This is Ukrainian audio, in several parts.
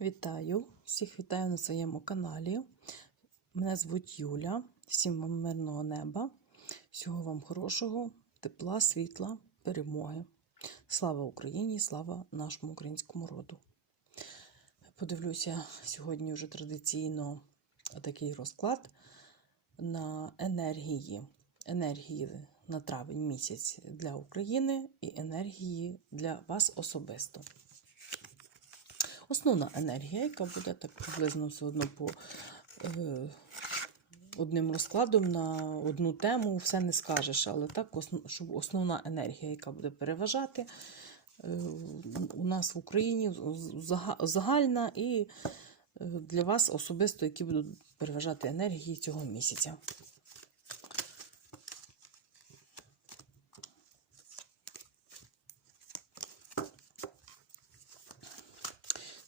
Вітаю! Всіх вітаю на своєму каналі. Мене звуть Юля. Всім вам мирного неба. Всього вам хорошого, тепла, світла, перемоги. Слава Україні! Слава нашому українському роду. Подивлюся сьогодні вже традиційно такий розклад на енергії. Енергії на травень місяць для України і енергії для вас особисто. Основна енергія, яка буде так приблизно все одно по е, одним розкладом на одну тему, все не скажеш, але так, щоб основна енергія, яка буде переважати е, у нас в Україні, зага- загальна і е, для вас особисто, які будуть переважати енергії цього місяця.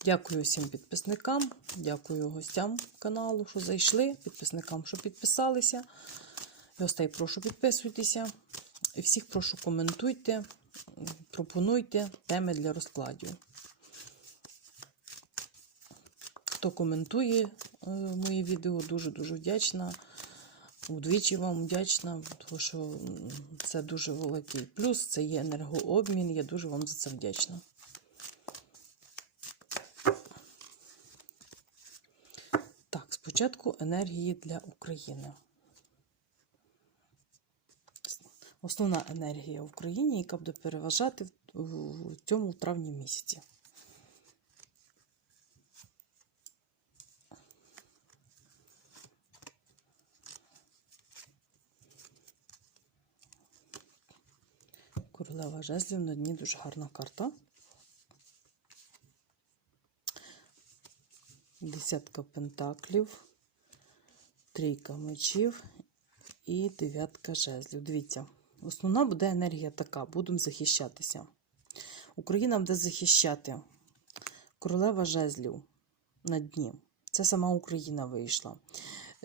Дякую всім підписникам, дякую гостям каналу, що зайшли, підписникам, що підписалися. Гостей прошу підписуйтеся. І всіх прошу коментуйте, пропонуйте теми для розкладів. Хто коментує е, мої відео, дуже-дуже вдячна. Удвічі вам вдячна, тому що це дуже великий плюс, це є енергообмін. Я дуже вам за це вдячна. Так, спочатку енергії для України. Основна енергія в Україні, яка буде переважати в цьому травні місяці. Королева жезлів на дні дуже гарна карта. Десятка пентаклів, трійка мечів і дев'ятка жезлів. Дивіться, основна буде енергія така: будемо захищатися. Україна буде захищати королева жезлів на дні. Це сама Україна вийшла.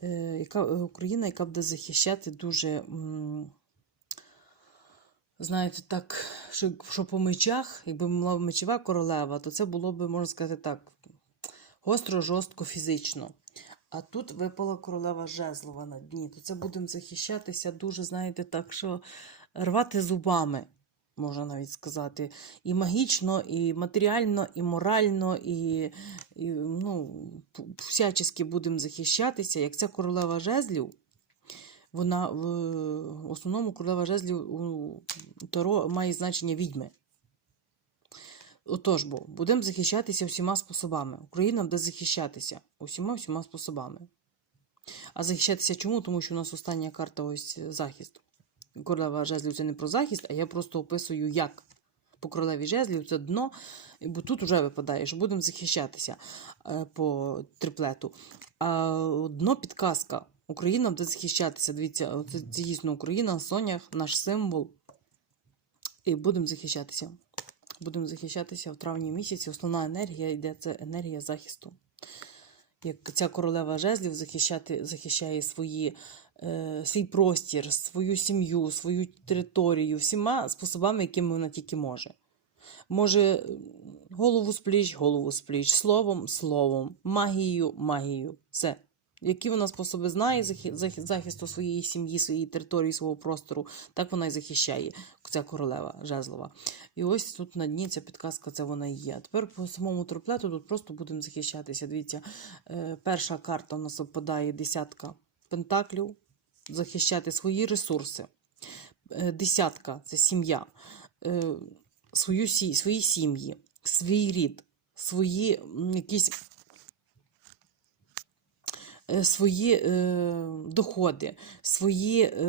Е, яка, Україна, яка буде захищати дуже, знаєте, так, що, що по мечах, якби була мечова королева, то це було б, можна сказати так, гостро, жорстко, фізично. А тут випала королева жезлова на дні. То це будемо захищатися дуже, знаєте, так, що рвати зубами, можна навіть сказати. І магічно, і матеріально, і морально, і, і ну, всячески будемо захищатися. Як ця королева жезлів, вона в, основному королева жезлів у Таро має значення відьми. Отож, бо будемо захищатися всіма способами. Україна буде захищатися усіма всіма способами. А захищатися чому? Тому що у нас остання карта ось захист. Королева жезлів це не про захист, а я просто описую, як по королеві жезлів це дно, бо тут вже випадає, що будемо захищатися е, по триплету. А дно підказка. Україна буде захищатися. Дивіться, це дійсно Україна, сонях, наш символ. І будемо захищатися. Будемо захищатися в травні місяці. Основна енергія йде це енергія захисту. Як ця королева жезлів захищати, захищає свої, е, свій простір, свою сім'ю, свою територію, всіма способами, якими вона тільки може. Може голову з пліч, голову з пліч, словом, словом, магією, магією. Все. Які вона способи знає захи- захи- захисту своєї сім'ї, своєї території, свого простору, так вона і захищає ця королева жезлова. І ось тут на дні ця підказка, це вона і є. А тепер по самому троплету тут просто будемо захищатися. Дивіться, е, перша карта у нас випадає десятка пентаклів, захищати свої ресурси. Е, Десятка це сім'я, Е, свою, свої сім'ї, свій рід, свої якісь свої е, доходи, свої, е,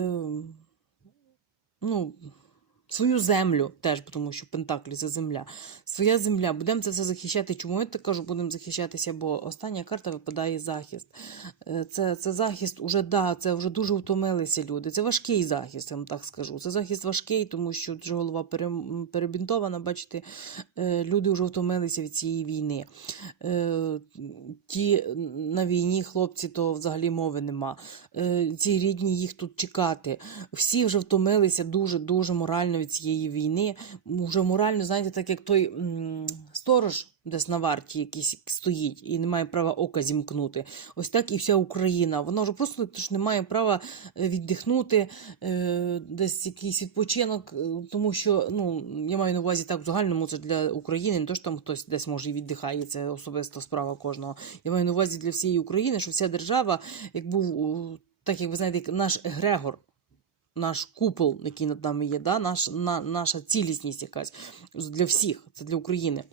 ну, свою землю теж, тому що Пентаклі це земля. Своя земля. Будемо це все захищати. Чому я так кажу, будемо захищатися? Бо остання карта випадає захист. Е, Це, це захист уже, да, це вже дуже втомилися люди. Це важкий захист, я вам так скажу. Це захист важкий, тому що вже голова перебінтована, бачите, е, люди вже втомилися від цієї війни. Е, Ті на війні хлопці, то взагалі мови нема. Ці рідні їх тут чекати. Всі вже втомилися дуже-дуже морально від цієї війни. Вже морально, знаєте, так як той м, сторож десь на варті якийсь стоїть і не має права ока зімкнути. Ось так і вся Україна. Вона вже просто ж не має права е, віддихнути, е, десь якийсь відпочинок, е, тому що ну, я маю на увазі так в загальному це для України, не то що там хтось десь може і віддихає, це особиста справа кожного. Я маю на увазі для всієї України, що вся держава, як був, так як ви знаєте, як наш егрегор. Наш купол, який над нами є, да? наш, на, наша цілісність якась для всіх, це для України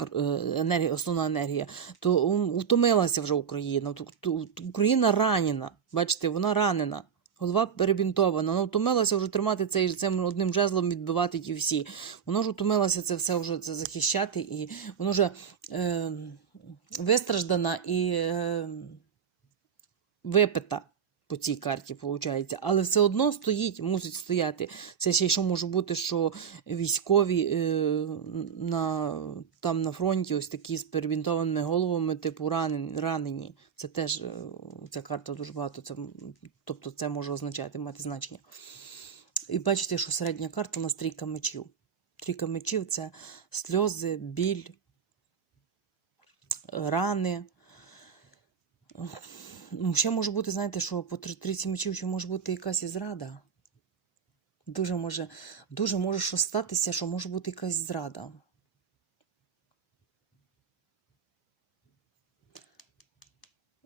е, енергія, основна енергія, то втомилася вже Україна. Україна ранена. Бачите, вона ранена. Голова перебінтована. Вона втомилася вже тримати цей цим одним жезлом, відбивати ті всі. Вона ж втомилася це все вже це захищати, і воно вже е, вистраждана і е, випита по цій карті, виходить. Але все одно стоїть, мусить стояти. Це ще що може бути, що військові е, на, там на фронті ось такі з перебінтованими головами, типу ранені. ранені. Це теж е, ця карта дуже багато. Це, тобто це може означати, мати значення. І бачите, що середня карта у нас трійка мечів. Трійка мечів це сльози, біль, рани. Ну, Ще може бути, знаєте, що по трійці мечів ще може бути якась зрада. Дуже може, дуже може що статися, що може бути якась зрада.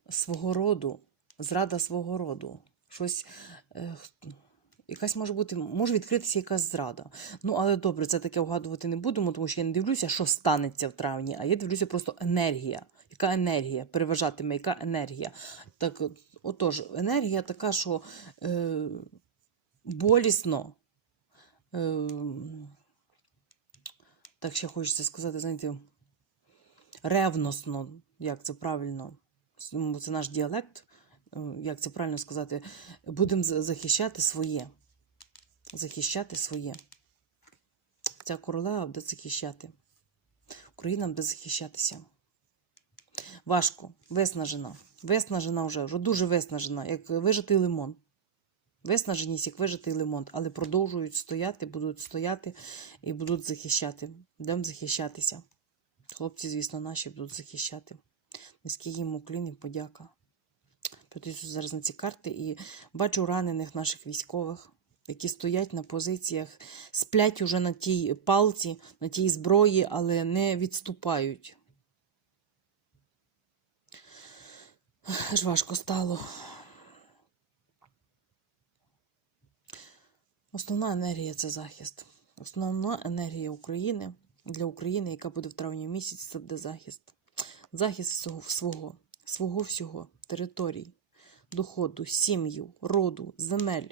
Свого роду, зрада свого роду. Щось. Якась може бути, може відкритися якась зрада. Ну, але добре, це таке вгадувати не будемо, тому що я не дивлюся, що станеться в травні, а я дивлюся просто енергія. Яка енергія? Переважатиме, яка енергія? Так, отож, енергія така, що е, болісно. Е, так ще хочеться сказати, знаєте, ревносно, як це правильно, ну, це наш діалект, як це правильно сказати, будемо захищати своє. Захищати своє. Ця королева буде захищати. Україна буде захищатися. Важко, виснажена. Виснажена вже, вже дуже виснажена, як вижатий лимон. Виснаженість, як вижатий лимон, але продовжують стояти, будуть стояти і будуть захищати. Будемо захищатися. Хлопці, звісно, наші будуть захищати. Низький їм уклін і подяка. Подивлюся зараз на ці карти і бачу ранених наших військових, які стоять на позиціях, сплять уже на тій палці, на тій зброї, але не відступають. Аж важко стало. Основна енергія це захист. Основна енергія України для України, яка буде в травні місяці, це буде захист. Захист свого, свого всього, територій, доходу, сім'ю, роду, земель,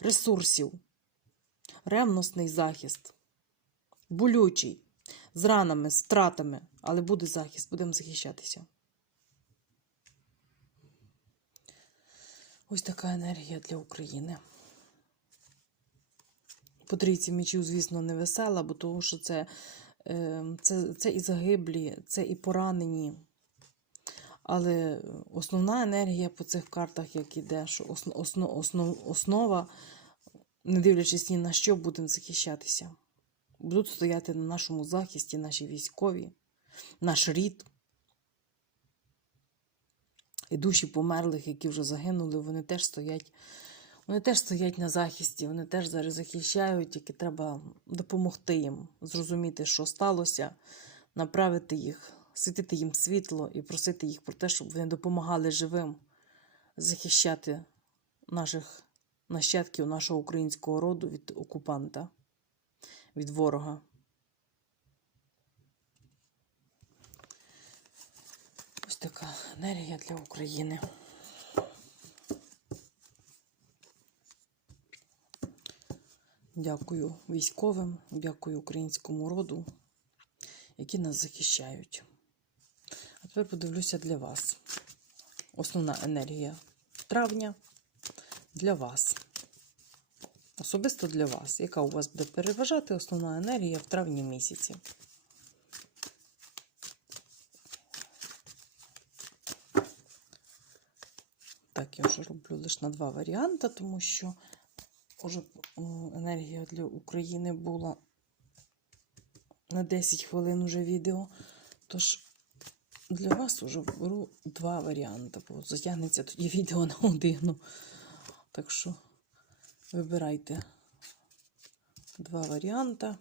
ресурсів, ревностний захист, болючий, з ранами, з втратами, але буде захист, будемо захищатися. Ось така енергія для України. По трійці мечів, звісно, не весела, бо того, що це, е, це, це і загиблі, це і поранені. Але основна енергія по цих картах, як іде, що осно, осно, основ, основа, не дивлячись ні на що, будемо захищатися. Будуть стояти на нашому захисті наші військові, наш рід. І душі померлих, які вже загинули, вони теж стоять. Вони теж стоять на захисті, вони теж зараз захищають, тільки треба допомогти їм зрозуміти, що сталося, направити їх, світити їм світло і просити їх про те, щоб вони допомагали живим захищати наших нащадків, нашого українського роду від окупанта, від ворога. Ось така енергія для України. Дякую військовим, дякую українському роду, які нас захищають. Тепер подивлюся для вас. Основна енергія травня для вас. Особисто для вас. Яка у вас буде переважати основна енергія в травні місяці? Так, я вже роблю лише на два варіанти, тому що вже енергія для України була на 10 хвилин уже відео. Тож для вас уже беру два варіанти, бо затягнеться тоді відео на годину. Так що вибирайте два варіанти,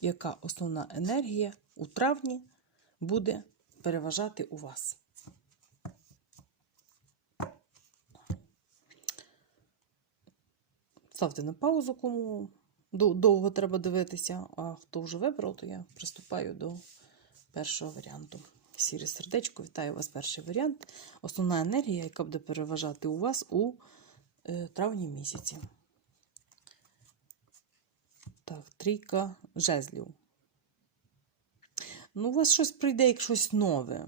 яка основна енергія у травні буде переважати у вас. Ставте на паузу, кому довго треба дивитися, а хто вже вибрав, то я приступаю до першого варіанту. Сіре сердечко, вітаю вас перший варіант. Основна енергія, яка буде переважати у вас у е, травні місяці. Так, трійка жезлів. Ну, у вас щось прийде як щось нове.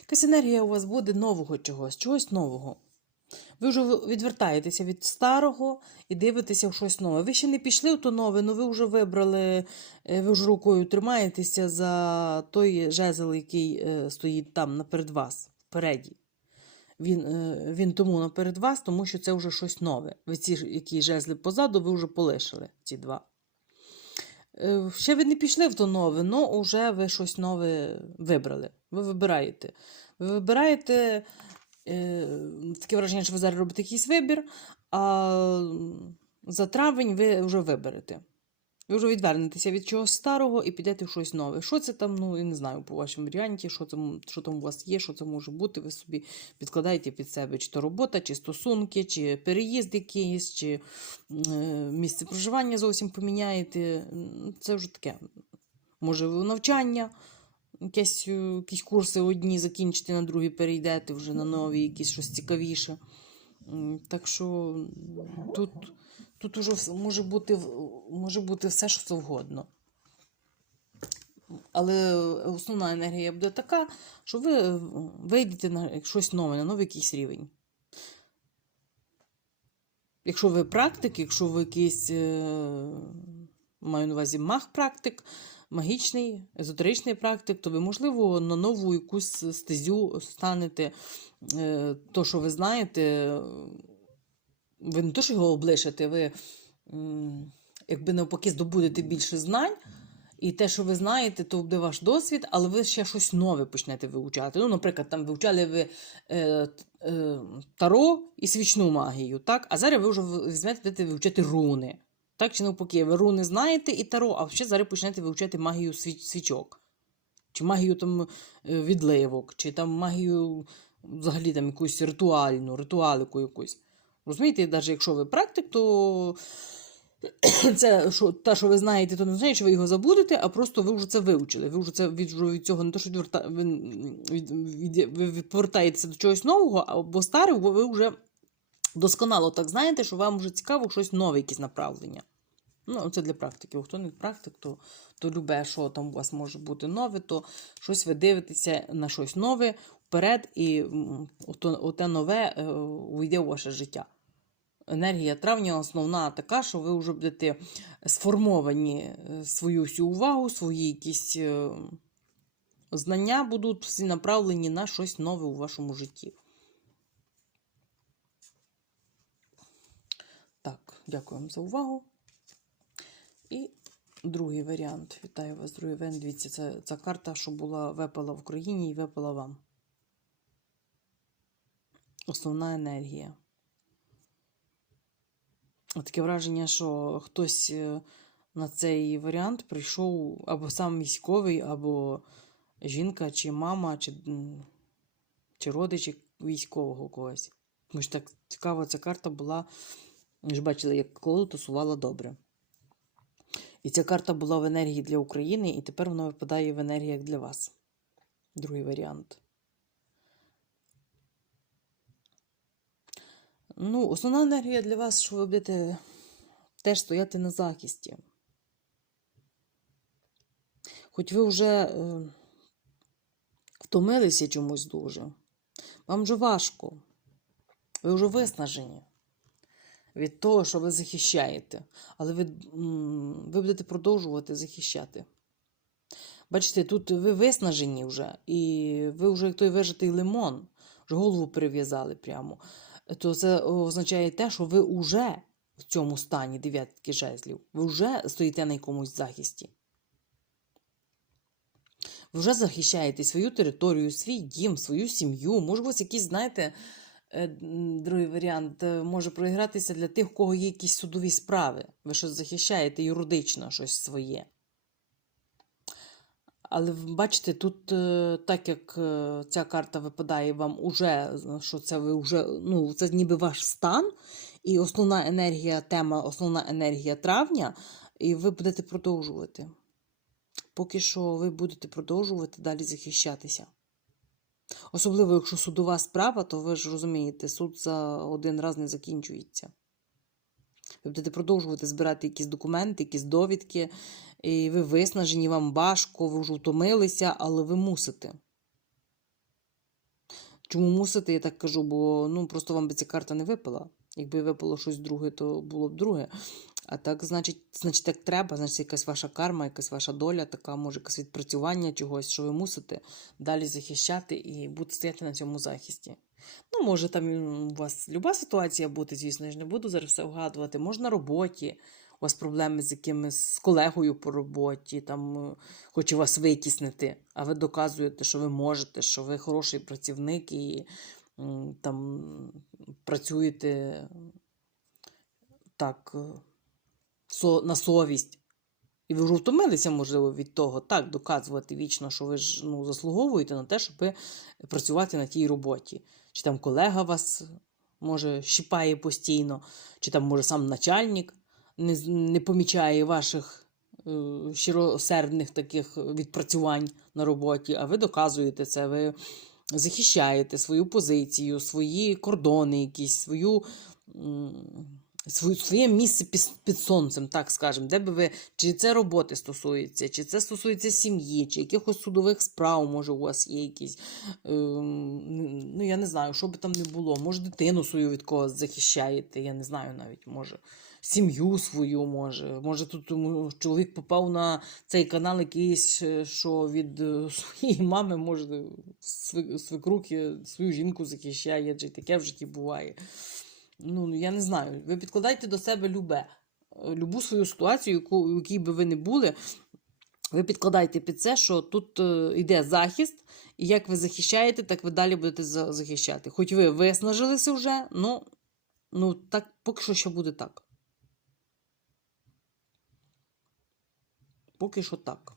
Якась енергія у вас буде нового чогось, чогось нового. Ви вже відвертаєтеся від старого і дивитеся в щось нове. Ви ще не пішли в то нове, але ви вже вибрали, е, ви вже рукою тримаєтеся за той жезл, який е, стоїть там наперед вас, впереді. Він, е, він тому наперед вас, тому що це вже щось нове. Ви ці, які жезли позаду, ви вже полишили ці два. Ще ви не пішли в то нове, але вже ви щось нове вибрали. Ви вибираєте. Ви вибираєте таке враження, що ви зараз робите якийсь вибір, а за травень ви вже виберете. Ви вже відвернетеся від чогось старого і підете в щось нове. Що це там, ну я не знаю, по вашому варіанті, що там, що там у вас є, що це може бути, ви собі підкладаєте під себе чи то робота, чи стосунки, чи переїзд якийсь, чи е, місце проживання зовсім поміняєте. Це вже таке. Може, навчання, якісь, е, якісь курси одні закінчите, на другі перейдете вже на нові, якісь щось цікавіше. Так що тут, тут уже може бути, може бути все, що завгодно. Але основна енергія буде така, що ви вийдете на щось нове, на новий якийсь рівень. Якщо ви практик, якщо ви якийсь, е, маю на увазі маг-практик, магічний, езотеричний практик, то ви, можливо, на нову якусь стезю станете. Е, То, що ви знаєте, ви не то, що його облишите, ви якби навпаки здобудете більше знань. І те, що ви знаєте, то буде ваш досвід, але ви ще щось нове почнете вивчати. Ну, наприклад, там вивчали ви е, е, таро і свічну магію, так? А зараз ви вже візьмете вивчати руни. Так чи навпаки, ви руни знаєте і таро, а ще зараз почнете вивчати магію свічок. Чи магію там е, відливок, чи там магію взагалі там якусь ритуальну, ритуалику якусь. Розумієте, навіть якщо ви практик, то це що, те, що ви знаєте, то не означає, що ви його забудете, а просто ви вже це вивчили. Ви вже це від, від цього не то, що відверта, ви, від, від, ви повертаєтеся до чогось нового, або старого, бо ви вже досконало так знаєте, що вам вже цікаво щось нове, якісь направлення. Ну, це для практики. Хто не практик, то, то любе, що там у вас може бути нове, то щось ви дивитеся на щось нове вперед, і оте нове е, увійде у ваше життя. Енергія травня основна така, що ви вже будете сформовані е, свою всю увагу, свої якісь е, знання будуть всі направлені на щось нове у вашому житті. Так, дякую вам за увагу. І другий варіант. Вітаю вас, другий варіант. Дивіться, це, це карта, що була випала в Україні і випала вам. Основна енергія. Таке враження, що хтось е, на цей варіант прийшов або сам військовий, або жінка, чи мама, чи, чи родичі військового когось. Тому що так цікаво, ця карта була. Ви ж бачили, як колоду тусувала добре. І ця карта була в енергії для України, і тепер вона випадає в енергіях для вас. Другий варіант. Ну, основна енергія для вас, що ви будете теж стояти на захисті. Хоч ви вже е, втомилися чомусь дуже, вам вже важко, ви вже виснажені від того, що ви захищаєте, але ви, ви будете продовжувати захищати. Бачите, тут ви виснажені вже, і ви вже як той вижатий лимон, вже голову перев'язали прямо. То це означає те, що ви вже в цьому стані дев'ятки жезлів. Ви вже стоїте на якомусь захисті. Ви вже захищаєте свою територію, свій дім, свою сім'ю. Може, вас якісь, знаєте, другий варіант е, може проігратися для тих, у кого є якісь судові справи. Ви щось захищаєте юридично щось своє. Але бачите, тут, е, так як е, ця карта випадає вам уже, що це ви вже, ну, це ніби ваш стан, і основна енергія, тема, основна енергія травня, і ви будете продовжувати. Поки що ви будете продовжувати далі захищатися. Особливо, якщо судова справа, то ви ж розумієте, суд за один раз не закінчується. Ви будете продовжувати збирати якісь документи, якісь довідки, і ви виснажені, вам важко, ви вже втомилися, але ви мусите. Чому мусите, я так кажу, бо ну, просто вам би ця карта не випала. Якби випало щось друге, то було б друге. А так, значить, значить, так треба, значить, якась ваша карма, якась ваша доля, така, може, якесь відпрацювання чогось, що ви мусите далі захищати і бути стояти на цьому захисті. Ну, може, там у вас люба ситуація бути, звісно, я ж не буду зараз все вгадувати. Може, на роботі, у вас проблеми з якимось з колегою по роботі, там е, хоче вас витіснити, а ви доказуєте, що ви можете, що ви хороший працівник і там працюєте так е, на совість. І ви вже втомилися, можливо, від того, так, доказувати вічно, що ви ж ну, заслуговуєте на те, щоб працювати на тій роботі. Чи там колега вас може щипає постійно, чи там, може, сам начальник не, не помічає ваших е, щиросердних таких відпрацювань на роботі, а ви доказуєте це, ви захищаєте свою позицію, свої кордони, якісь, свою. Свою, своє місце під, сонцем, так скажемо, де би ви, чи це роботи стосується, чи це стосується сім'ї, чи якихось судових справ, може, у вас є якісь, ем, ну я не знаю, що би там не було. Може, дитину свою від когось захищаєте, я не знаю навіть, може, сім'ю свою, може. Може, тут чоловік попав на цей канал якийсь, е, що від е, своєї мами, може, сви- свекрухи свою жінку захищає, чи таке в житті буває. Ну, я не знаю. Ви підкладайте до себе любе. е, Любу свою ситуацію, яку, в якій би ви не були, ви підкладайте під це, що тут е, йде захист, і як ви захищаєте, так ви далі будете захищати. Хоч ви виснажилися вже, ну, ну так поки що ще буде так. Поки що так.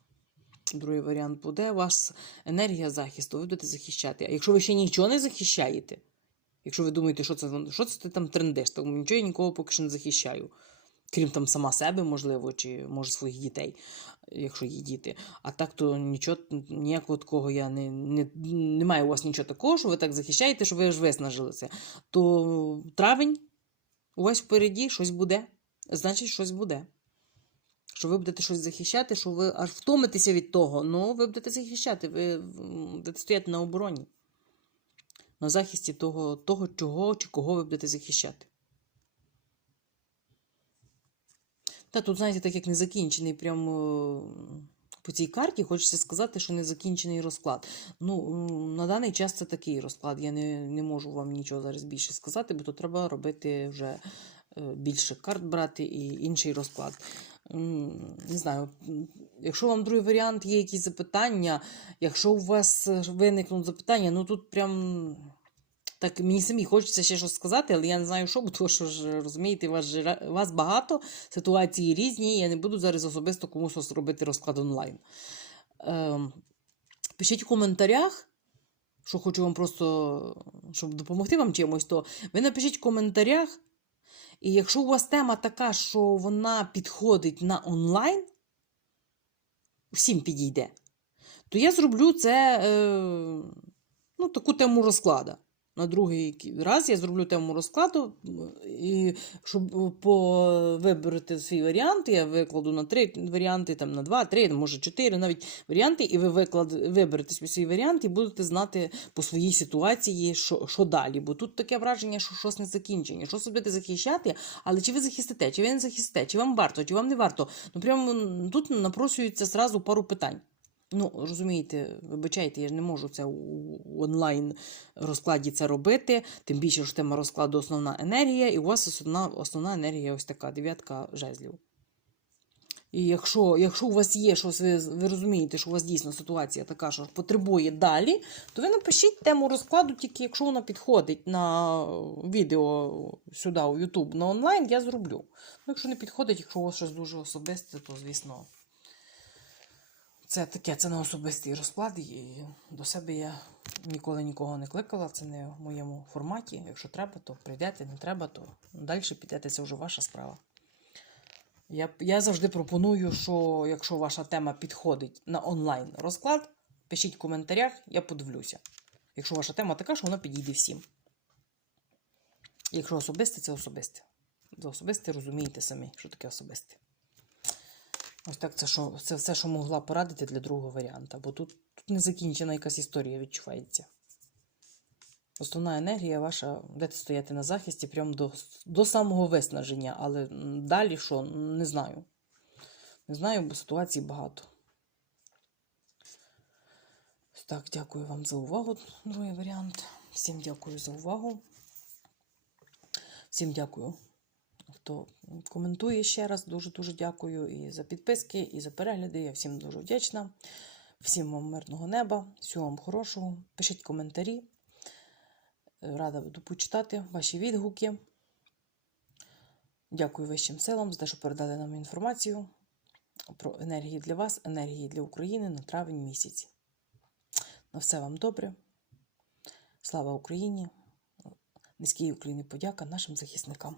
Другий варіант буде. У вас енергія захисту, ви будете захищати. А якщо ви ще нічого не захищаєте, якщо ви думаєте, що це, що це ти там трендиш, то нічого я нікого поки що не захищаю. Крім там сама себе, можливо, чи може своїх дітей, якщо є діти. А так то нічого, ніякого такого я не, не, немає у вас нічого такого, що ви так захищаєте, що ви ж виснажилися. То травень у вас впереді щось буде. Значить, щось буде. Що ви будете щось захищати, що ви аж втомитеся від того, ну ви будете захищати, ви будете стояти на обороні, на захисті того, того, чого чи кого ви будете захищати. Та тут, знаєте, так як незакінчений прямо по цій карті, хочеться сказати, що незакінчений розклад. Ну, на даний час це такий розклад. Я не, не можу вам нічого зараз більше сказати, бо то треба робити вже е, більше карт брати і інший розклад. Не знаю, якщо вам другий варіант є якісь запитання, якщо у вас виникнуть запитання, ну тут прям. Так, мені самі хочеться ще щось сказати, але я не знаю, що, тому що ж розумієте, вас, вас багато, ситуації різні, я не буду зараз особисто комусь робити розклад онлайн. Ем, пишіть в коментарях, що хочу вам просто, щоб допомогти вам чимось, то ви напишіть в коментарях. І якщо у вас тема така, що вона підходить на онлайн, всім підійде, то я зроблю це е, ну, таку тему розклада. На другий раз я зроблю тему розкладу, і щоб по вибрати свій варіант, я викладу на три варіанти, там на два, три, може чотири навіть варіанти, і ви виклад, виберете свій- варіант і будете знати по своїй ситуації, що, що далі. Бо тут таке враження, що щось не закінчення, що собі захищати, але чи ви захистите, чи ви не захистите, чи вам варто, чи вам не варто. Ну прямо тут напросюється зразу пару питань. Ну, розумієте, вибачайте, я ж не можу це у онлайн розкладі це робити. Тим більше, що тема розкладу основна енергія, і у вас основна, основна енергія ось така дев'ятка жезлів. І якщо, якщо у вас є щось, ви, ви розумієте, що у вас дійсно ситуація така, що потребує далі, то ви напишіть тему розкладу, тільки якщо вона підходить на відео сюди, у YouTube, на онлайн, я зроблю. Ну, якщо не підходить, якщо у вас щось дуже особисте, то звісно. Це таке, це не особистий розклад, і до себе я ніколи нікого не кликала, це не в моєму форматі. Якщо треба, то прийдете, не треба, то далі підете, це вже ваша справа. Я, я завжди пропоную, що якщо ваша тема підходить на онлайн розклад, пишіть в коментарях, я подивлюся. Якщо ваша тема така, що вона підійде всім. Якщо особисте, це особисте. За особисте розумієте самі, що таке особисте. Ось так це, що, це все, що могла порадити для другого варіанта, бо тут, тут не закінчена якась історія відчувається. Основна енергія ваша, будете стояти на захисті прямо до, до самого виснаження, але далі що, не знаю. Не знаю, бо ситуацій багато. Ось так, дякую вам за увагу, другий варіант. Всім дякую за увагу. Всім дякую, хто коментує ще раз. Дуже-дуже дякую і за підписки, і за перегляди. Я всім дуже вдячна. Всім вам мирного неба, всього вам хорошого. Пишіть коментарі. Рада буду почитати ваші відгуки. Дякую вищим силам за те, що передали нам інформацію про енергії для вас, енергії для України на травень місяць. На все вам добре. Слава Україні! Низький Україні подяка нашим захисникам.